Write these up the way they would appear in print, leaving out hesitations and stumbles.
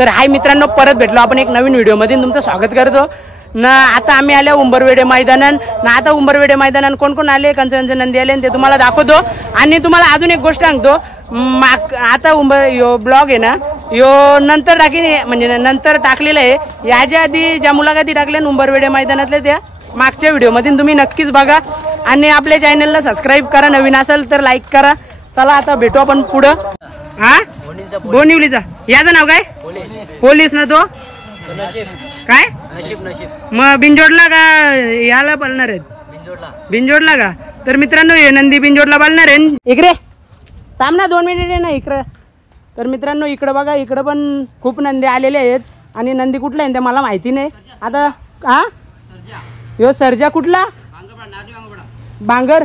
तर हाय मित्रांनो, परत भेटलो आपण एक नवीन व्हिडिओमध्ये. तुमचं स्वागत करतो ना. आता आम्ही आले उंबरवेडे मैदानात ना. आता उंबरवेडे मैदानात कोण कोण आले, कंच नंदी आले ते तुम्हाला दाखवतो. आणि तुम्हाला अजून एक गोष्ट सांगतो. आता यो ब्लॉग आहे ना, यो नंतर म्हणजे नंतर टाकलेलं आहे. याच्या आधी ज्या मुलाखती टाकल्या उंबरवेडे मैदानातल्या त्या मागच्या व्हिडिओमध्ये तुम्ही नक्कीच बघा. आणि आपल्या चॅनलला सबस्क्राईब करा, नवीन असेल तर लाईक करा. चला आता भेटू आपण पुढं. हा बोनिवलीचा याचं नाव काय? पोलीस ना तो काय मग बिंजोडला का याला पालणार आहेत? बिंजोडला का? तर मित्रांनो हे नंदी बिंजोडला पालणार आहे. इकडे थांब ना 2 मिनिट आहे ना इकडं. तर मित्रांनो इकडं बघा, इकडं पण खूप नंदी आलेले आहेत. आणि नंदी कुठला आहे ते मला माहिती नाही. आता हा यो सर्जा कुठला? बांगर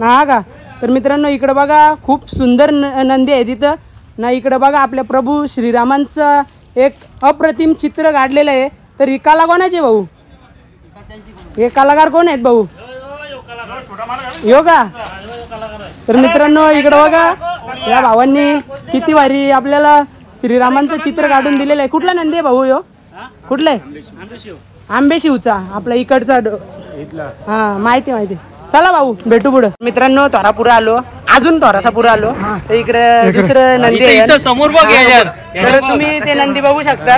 हा का? तर मित्रांनो इकडं बघा खूप सुंदर नंदी आहे तिथं ना. इकडं बघा आपल्या प्रभू श्रीरामांचं एक अप्रतिम चित्र काढलेलं आहे. तर ही कला कोणाचे भाऊ? हे कलाकार कोण आहेत भाऊ? यो का? तर मित्रांनो इकडं बघा या भावांनी किती भारी आपल्याला श्रीरामांचं चित्र काढून दिलेलं आहे. कुठला नंदी आहे भाऊ यो? कुठला आहे? आंबेशिवचा आपला इकडचा. हा माहिती. चला भाऊ भेटू पुढं. मित्रांनो थोरापुरा आलो, अजून थोरासापुरा आलो. तर इकडे दुसरं नंदी आहे समोर बघ. तर तुम्ही ते नंदी बघू शकता.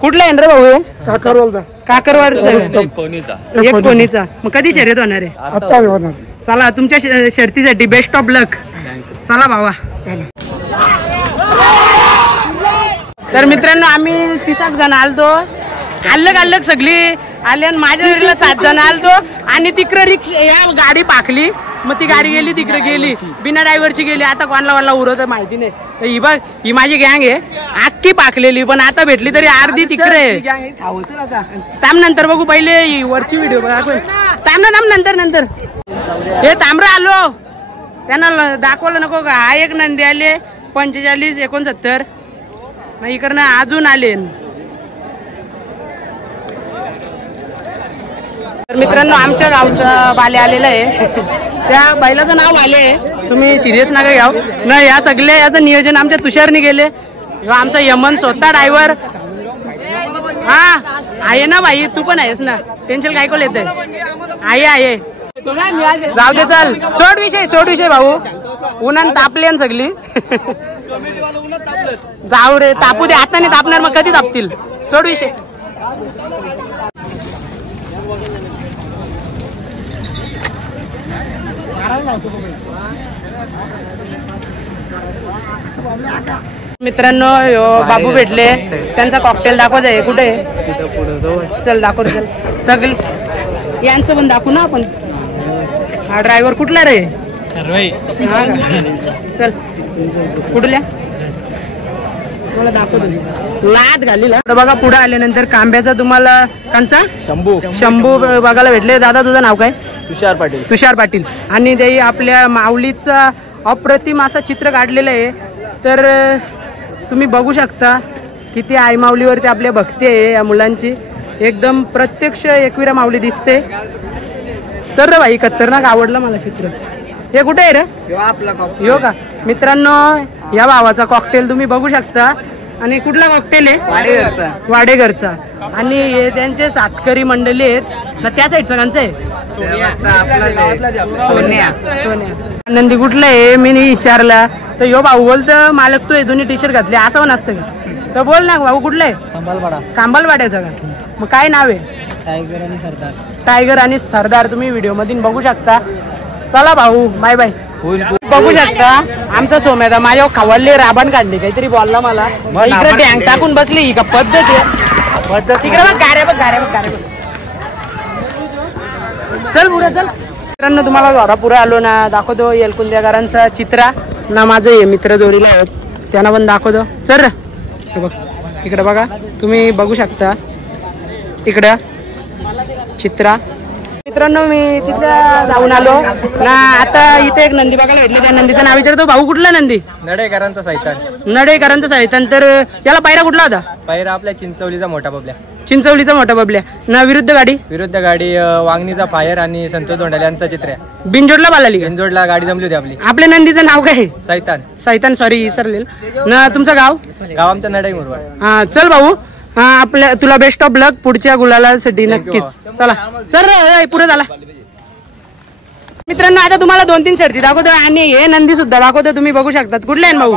कुठला आहे रे भाऊ? काकरवाडचा. एक कोणीचा. मग कधी शर्यत होणार आहे? चला तुमच्या शर्यतीसाठी बेस्ट ऑफ लक. चला भावा. तर मित्रांनो आम्ही 30 जण आलतो. अलग सगळी आले आणि माझ्या घरीला 7 जण आलतो. आणि तिकडे रिक्षा या गाडी पाकली. मग ती गाडी गेली तिकडे गेली, बिना ड्रायव्हरची गेली. आता कोणाला उरत माहिती नाही. तर ही बघ, ही माझी गँग आहे अख्खी पाकलेली. पण आता भेटली तरी अर्धी तिकडे. थांब नंतर बघू, पहिले वरची व्हिडिओ दाखव. थांब नंतर हे तांबरा आलो त्यांना दाखवलं नको का? हा एक नंदी आले 45 69. मग इकडनं अजून आले. तर मित्रांनो आमच्या गावचा बाले आलेला आहे. त्या बैलाचं नाव बाले आहे. तुम्ही सिरियस नका घ्याव ना. या सगळ्या याचं नियोजन आमच्या तुषारने गेले. आमचा यमन स्वतः ड्रायव्हर. हा आहे ना भाई, तू पण आहेस ना. टेन्शन काय कोल येत आहे. जाऊ दे चल. सोड विषय भाऊ. उन्हान तापले सगळी. जाऊ रे, तापू दे. आता नाही तापणार मग कधी तापतील? सोड विषय. मित्रांनो बाबू भेटले. त्यांचा कॉकटेल दाखवायचा आहे. कुठे? चल दाखव. चल सगळं यांचं पण दाखवू ना आपण. हा ड्रायव्हर कुठला रे? चल कुठल्या मला दाखवतो. लात घालीला बघा. पुढे आल्यानंतर कांब्याचा तुम्हाला कांचा शंभू बघायला भेटले. दादा तुझं नाव काय? तुषार पाटील. आणि ते आपल्या माऊलीचा अप्रतिम असं चित्र काढलेलं आहे. तर तुम्ही बघू शकता किती आई माऊलीवरती आपल्या भक्ती आहे या मुलांची. एकदम प्रत्यक्ष एकविरा माऊली दिसते. तर रे भाई खतरनाक आवडलं मला चित्र. हे कुठे आहे रे? यो का? मित्रांनो या भावाचा कॉकटेल तुम्ही बघू शकता. आणि कुठला कॉकटेल आहे? वाडेघरचा. आणि त्यांचे सातकरी मंडळी आहेत ना. त्या साईडचं कांचं आहे? सोन्या. नंदी कुठला आहे मी विचारला तर यो भाऊ बोलतं मालक तू दोन्ही टी शर्ट घातले. असं नसतं का? तर बोल ना भाऊ कुठलं आहे? कांबलवाड्याचा का? मग काय नाव आहे? टायगर आणि सरदार. तुम्ही व्हिडिओ मध्ये बघू शकता. चला भाऊ बाय बाय. बघू शकता आमचा सोम्यादा माझ्या खवडले राबण काढली. काहीतरी बोलला मला. इकडे डँग टाकून बसली. ही का पद्धत आहे? तिकडे बघ गाड्या बघ. चल पुढे चल. मित्रांनो तुम्हाला घरापुरा आलो ना, दाखवतो येलकुंदेकरांचा चित्रा ना. माझं हे मित्र जोडीला आहेत त्यांना पण दाखवतो. चल बघ इकडे बघा. तुम्ही बघू शकता इकडं चित्रा. मित्रांनो मी तिथं जाऊन आलो ना. आता इथे एक नंदी बघायला भेटले. त्या नंदीचं नाव विचारतो. भाऊ कुठला नंदी? नडेकरांचा सैतान. तर याला पायरा कुठला होता? पायरा आपल्या चिंचवलीचा मोठा बबल्या. चिंचवलीचा मोठा बबल्या ना विरुद्ध गाडी वांगणीचा फायर आणि संतोष दोंडाले यांचा चित्र आहे. बिनजोडला बालाली का? बिनजोडला गाडी जमली होती आपली. आपल्या नंदीचं नाव काय आहे? सैतान. सॉरी विसरलेल ना. तुमचं गाव? आमचं नडाई मुरबाड. हा चल भाऊ, आपल्या तुला बेस्ट ऑफ लक पुढच्या गुलालासाठी नक्कीच. चला चल रे पुढे झाला. मित्रांनो आता तुम्हाला 2-3 शर्ती दाखवतो आणि हे नंदी सुद्धा दाखवतो. तुम्ही बघू शकतात. कुठले आहे भाऊ?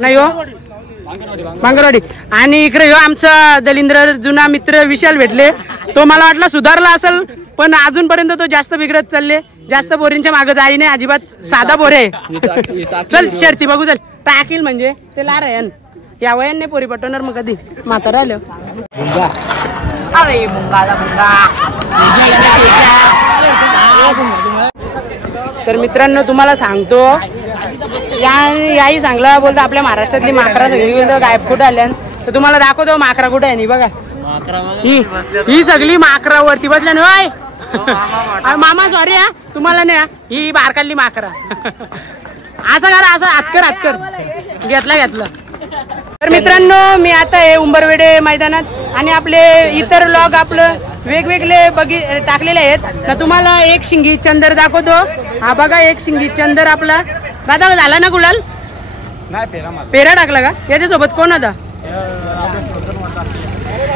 नाही हो, बांगरवाडी. आणि इकडे हो आमचा दलिंद्र जुना मित्र विशाल भेटले. तो मला वाटला सुधारला असेल, पण अजूनपर्यंत तो जास्त बिघडत चालले. जास्त बोरींच्या मागे जाई नाही अजिबात. साधा बोरे आहे. चल शर्ती बघू. चल टाकील म्हणजे ते लारायन या वयाने पोरी पटवणार मग कधी म्हातारा आलं. अरे तर मित्रांनो तुम्हाला सांगतो, याही सांगला बोलतो आपल्या महाराष्ट्रातली माकरा सगळी गायब कुठे आल्या. तर तुम्हाला दाखवतो माकरा कुठे आहे. बघा ही सगळी माकरा वरती बसल्या होय. मामा सॉरी हा तुम्हाला नाही, ही बारकाली माकरा. असं करा, असं हातकर घेतलं. तर मित्रांनो मी आता आहे उंबरवेडे मैदानात आणि आपले इतर लॉग आपलं वेगवेगळे टाकलेले आहेत ना. तुम्हाला एक शिंगी चंदर दाखवतो. हा बघा एक शिंगी चंदर आपला. दादा झाला ना गुलाल? पेरा टाकला का? याच्यासोबत कोण होता?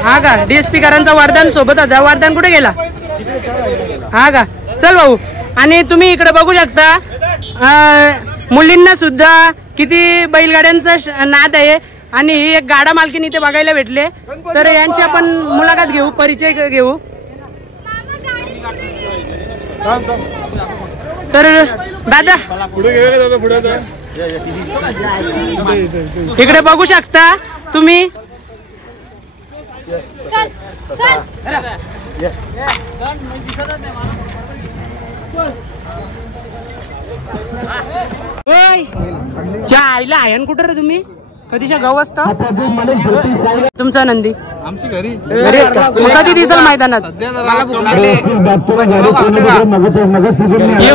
हा का डीएसपी करांचा वरदान सोबत होता. वरदान कुठे गेला? हा का. चल भाऊ. आणि तुम्ही इकडे बघू शकता मुलींना सुद्धा किती बैलगाड्यांचा नाद आहे. आणि ही एक गाडा मालकीन इथे बघायला भेटले. तर यांची आपण मुलाखत घेऊ, परिचय घेऊ. तर दादा इकडे बघू शकता तुम्ही. आईला आयन कुठं रे तुम्ही? कधीच्या गाव असता तुमचा नंदी? आमची घरी कधी दिसल मैदानात?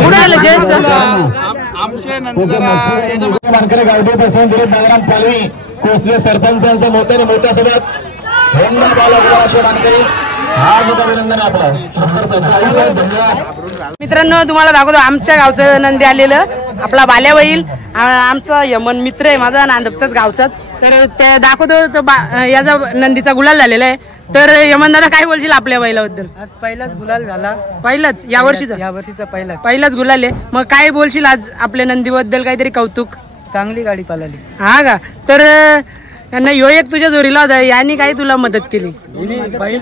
कुठे आलं जयस? कोसले सरपंचांचा मोठ्या सोबत मित्रांनो तुम्हाला दाखवतो आमच्या गावचं नंदी आलेलं. आपला बाल्या बैल आमचा यमन मित्र आहे माझा, नांदपचाच गावचाच. तर ते दाखवतो तो याचा नंदीचा गुलाल झालेला आहे. तर यमन दादा काय बोलशील आपल्या बैलाबद्दल? आज पहिलाच गुलाल झाला. पहिलाच या वर्षीचा पहिलाच गुलाल आहे. मग काय बोलशील आज आपल्या नंदीबद्दल? काहीतरी कौतुक. चांगली गाडी पळाली. हा का. तर यांना यो एक तुझ्या जोरीला होता, यांनी काही तुला मदत केली? बैल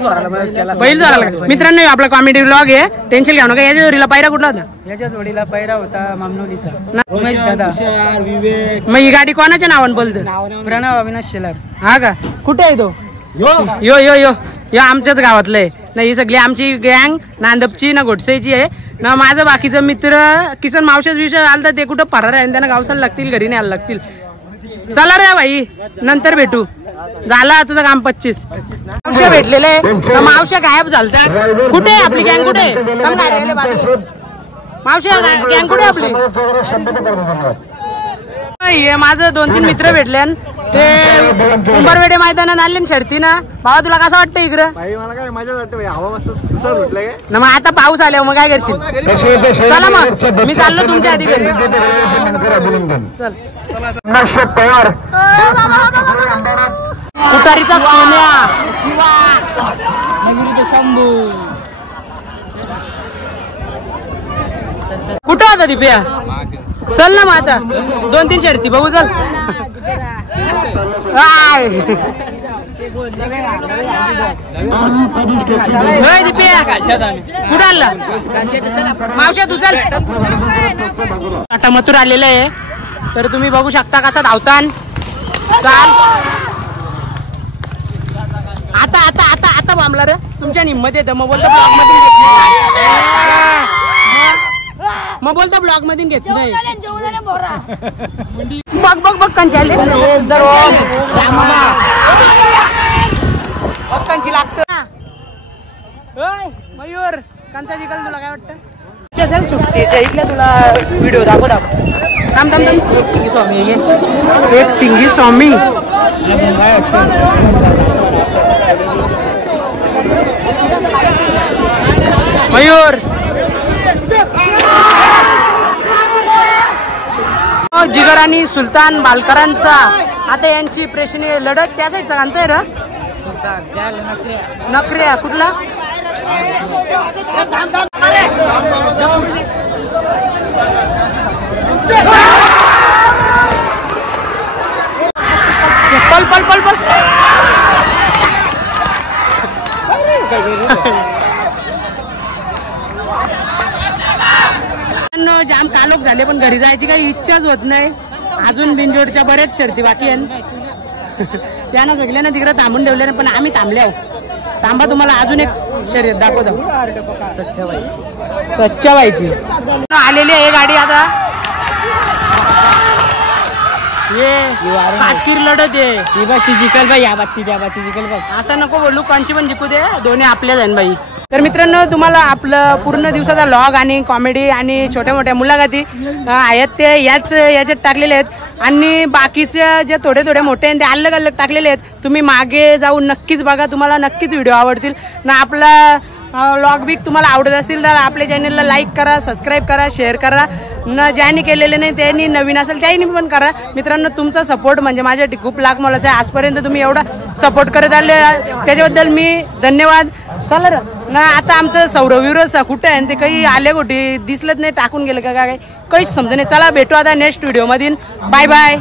जोराला. मित्रांनो आपला कॉमेडी व्लॉग आहे, टेन्शन घ्या नका. याच्या जोरीला पायरा कुठला होता? याच्या जोडीला पायरा होता मामनोलीचा उमेश दादा. मग ही गाडी कोणाच्या नावाने बोलतो? प्रणव अविनाश शेलार. हा का. कुठे आहे तो? यो यो यो यो आमच्याच गावातलं आहे ना. ही सगळी आमची गँग नांदपची ना घोटसाईची आहे ना. माझा बाकीचा मित्र किसन मावशेच विषय आला ते कुठं फरार आहे, त्यांना गावसाला लागतील, घरी न्यायला लागतील. चला रे भाई नंतर भेटू. झाला तुझं काम 25. मावशे भेटलेले मावशे गायब झालत्या. कुठे आपली गँग? कुठे मावशे गँग? कुठे आपली? हे माझं 2-3 मित्र भेटले ते उंबरवेडे मैदानात आले शर्ती ना. भावा तुला कसं वाटतं इकडं? मला काय मजा वाटतं, हवा मस्त सुसाट उठलं ना. मग आता पाऊस आल्यावर मग काय करशील? चला मग मी चाललो तुमच्या आधी घरी. चल तुतारीचा सोन्या कुठं होता दिप्या? चल ना मग आता 2-3 शर्ती बघू. चल दिप्या कुठं आला? मावशा तू चल. आता मथुर आलेलं आहे. तर तुम्ही बघू शकता कसा धावतान. चाल आता आता आता आता बांबला रे तुमच्या निम्मत येतं. मग बोलतो ब्लॉग मध्ये घेत नाही. मग बोलतो ब्लॉग मध्ये घेत नाही. बघ बघ बघ कंचाले कंची लागत ना. मयूर कंचा जिंकल तुला काय वाटतं? चल सुट्टीच्या इथल्या तुला व्हिडिओ दाखव. थांब थांब थांब. एक सिंगी स्वामी आहे. एक सिंगी स्वामी मयूर जिगर आणि सुलतान बालकरांचा आता यांची प्रेक्षणीय लढत त्या साईडचा कांचा आहे र नखऱ्या कुठला पल पल पल पल जाम कालोख झाले पण घरी जायची काही इच्छाच होत नाही अजून बिनजोडच्या बऱ्याच शर्ती बाकी आहेत त्यांना सगळ्यांना तिकडे थांबून ठेवले नाही पण आम्ही थांबले आहो थांबा तुम्हाला अजून एक शर्यत दाखवतो सच्च्या व्हायची आलेली आहे गाडी आता ये काटकीर लढत आहे बाची जिकल बाई या बाची जिकल बाई असं नको बोलू कोणची पण जिंकू दे दोन्ही आपल्याच आहेत बाई तर मित्रांनो तुम्हाला आपलं पूर्ण दिवसाचा लॉग आणि कॉमेडी आणि छोट्या मोठ्या मुलाखती आहेत ते याच्यात टाकलेले आहेत आणि बाकीचे जे थोडे थोडे मोठे आहेत ते अलग अलग टाकलेले आहेत तुम्ही मागे जाऊन नक्कीच बघा तुम्हाला नक्कीच व्हिडिओ आवडतील ना आपला लॉग बिग तुम्हाला आवडत असतील तर आपल्या चॅनलला लाईक करा सबस्क्राईब करा शेअर करा न ज्यांनी केलेले नाही त्यांनी नवीन असेल त्यांनी पण करा मित्रांनो तुमचा सपोर्ट म्हणजे माझ्यासाठी खूप लाख मोलाचा आहे आजपर्यंत तुम्ही एवढा सपोर्ट करत आले त्याच्याबद्दल मी धन्यवाद चला ना आता आमचं सौरव कुठे आहे ते काही आले कुठे दिसलंच नाही टाकून गेलं का काय काहीच समजा नाही चला भेटू आता नेक्स्ट व्हिडिओ मधील बाय बाय